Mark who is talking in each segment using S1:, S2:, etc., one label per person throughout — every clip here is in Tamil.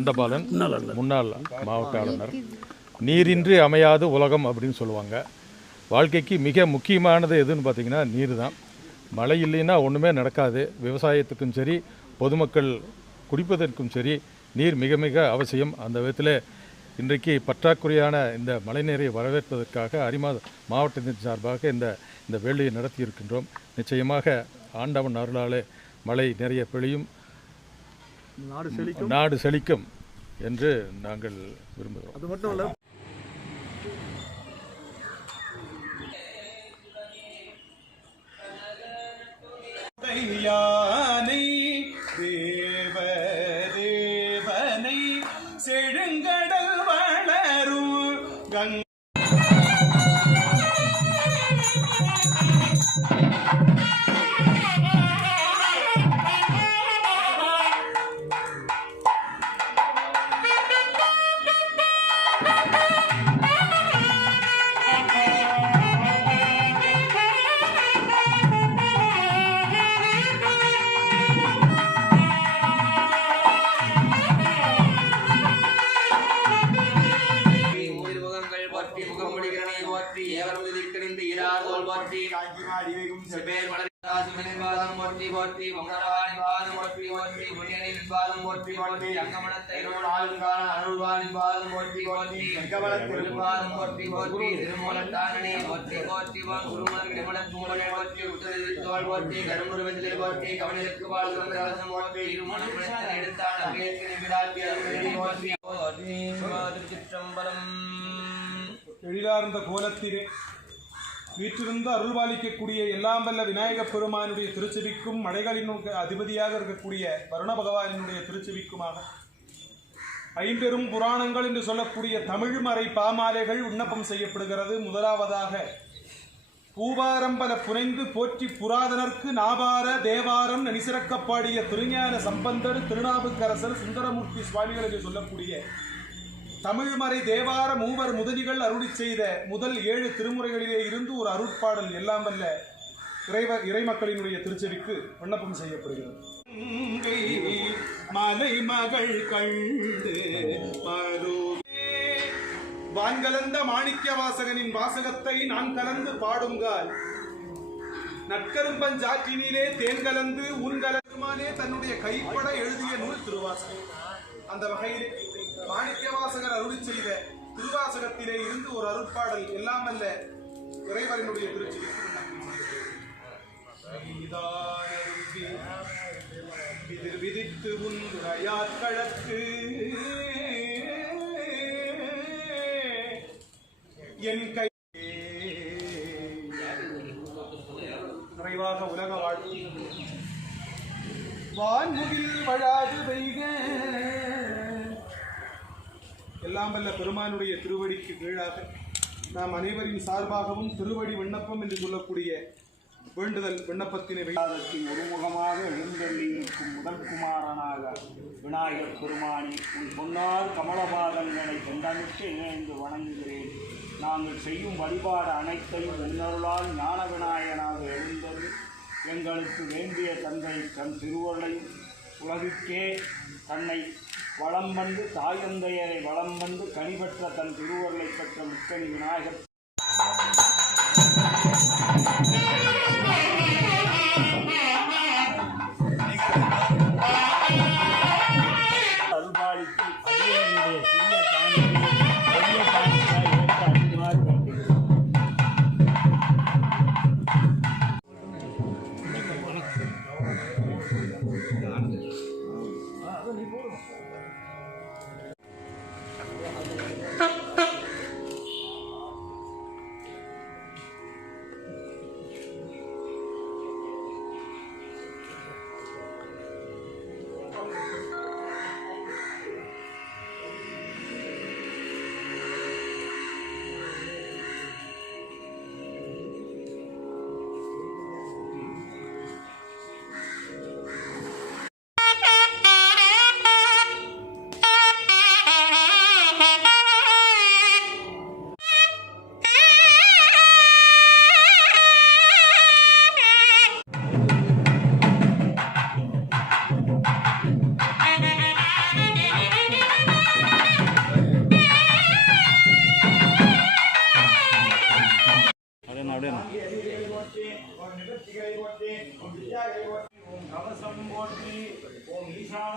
S1: நந்தபாலன் முன்னாள் மாவட்ட ஆளுநர். நீரின்றி அமையாது உலகம் அப்படின்னு சொல்லுவாங்க. வாழ்க்கைக்கு மிக முக்கியமானது எதுன்னு பார்த்தீங்கன்னா நீர் தான் மழை இல்லைன்னா ஒன்றுமே நடக்காது. விவசாயத்துக்கும் சரி பொதுமக்கள் குடிப்பதற்கும் சரி நீர் மிக மிக அவசியம். அந்த விதத்தில் இன்றைக்கு பற்றாக்குறையான இந்த மழைநீரை வரவேற்பதற்காக அரிமா மாவட்டத்தின் சார்பாக இந்த இந்த வேள்வியை நடத்தி இருக்கின்றோம் நிச்சயமாக ஆண்டவன் அருளாலே மழை நிறைய பெய்யும்.
S2: நாடு செழிக்கும்.
S1: நாடு செழிக்கும் என்று நாங்கள் விரும்புகிறோம்.
S2: அது மட்டும் இல்ல.
S3: யானை தேவ தேவனை செழுங்கடல் வளரும் கங்
S4: செப்பேர் மலர் ராசுமனின் பாதம் போற்றி போற்றி மங்களவாணி பாதம் போற்றி போற்றி புண்ணியனின் பாதம் போற்றி போற்றி அங்கமனத்தை ஆளுங்கான அருள்வானின் பாதம் போற்றி போற்றி பாதம் போற்றி போற்றி திருமூலத்தானே போற்றி போற்றி போன் குருமன் நிமலத் தூமனை போற்றி உத்தரவில் தோல் போற்றி கருமுருவத்திலே போற்றி கவனிற்கு வாழ்கிற கவசம் போற்றி இருமணம் எடுத்தான விடாத்தி அருள்களை போற்றி போற்றி திருச்சிற்றம்பலம்
S3: எழிலார்ந்த கோலத்திலே வீற்றிருந்து அருள்பாலிக்கக்கூடிய எல்லாம் வல்ல விநாயகப் பெருமானுடைய திருச்செவிக்கும் மடைகளின் அதிபதியாக இருக்கக்கூடிய வருண பகவானினுடைய திருச்செவிக்குமாக. ஐம்பெரும் புராணங்கள் என்று சொல்லக்கூடிய தமிழ் மறை பாமாலைகள் விண்ணப்பம் செய்யப்படுகிறது. முதலாவதாக பூபாரம்பல புனைந்து போற்றி புராதனர்க்கு நாபார தேவாரம் நனிசிறக்கப்பாடிய திருஞான சம்பந்தர் திருநாவுக்கரசர் சுந்தரமூர்த்தி சுவாமிகள் என்று சொல்லக்கூடிய தமிழ்மறை தேவார மூவர் முதலிகள் அருளி செய்த முதல் ஏழு திருமுறைகளிலே இருந்து ஒரு அருட்பாடல் எல்லாம் வல்ல இறைவ இறைமக்களினுடைய திருச்செவிக்கு விண்ணப்பம் செய்யப்படுகிறது. மலை மகள் கண்டு வான்கலந்த மாணிக்க வாசகனின் வாசகத்தை நான் கலந்து பாடுங்கால் நற்கரும்பஞ்சாற்றினிலே தேன் கலந்து உன் கலருமானே தன்னுடைய கைப்பட எழுதிய நூல் திருவாசகம். அந்த வகையில் மாணிக்கவாசகர் அருளி செய்த திருவாசகத்திலே இருந்து ஒரு அருட்பாடல் எல்லாம் அல்ல இறைவரனுடைய திருச்சி விதிர் விதித்து உன்னுரையாட்களுக்கு என் கை நிறைவாக உலக வாழ்க்கை வான்முகில் வழாது வைக எல்லாம் வல்ல பெருமானுடைய திருவடிக்கு கீழாக நாம் அனைவரின் சார்பாகவும் திருவடி விண்ணப்பம் என்று சொல்லக்கூடிய வேண்டுதல் விண்ணப்பத்தினை வை-
S5: விவாதத்தின் ஒருமுகமாக எழுந்தள்ளியிருக்கும் முதல் குமாரனாக விநாயகர் பெருமானி உன் பொன்னார் கமலபாதங்களை கொண்டமிட்டு இணைந்து வணங்குகிறேன். நாங்கள் செய்யும் வழிபாடு அனைத்தையும் உன்னருளால் ஞான விநாயகனாக எழுந்தது. எங்களுக்கு வேண்டிய தந்தை தன் திருவருளையும் உலகிற்கே தன்னை வளம் வந்து தாயந்தையரை வளம் வந்து கனிபற்ற தன் திருவருளை பெற்ற முக்கணி விநாயகர் Thank you.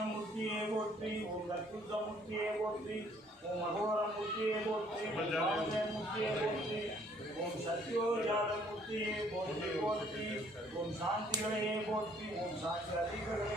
S5: मूर्ति गोत्री ओम लक्ष्मी मूर्ति गोत्री ओम अघोर मूर्ति गोत्री जय मूर्ति गोत्री ओम सत्यो मूर्ति गोत्री ओम शांति गणे गोत्री ओम शांति अधिक गणे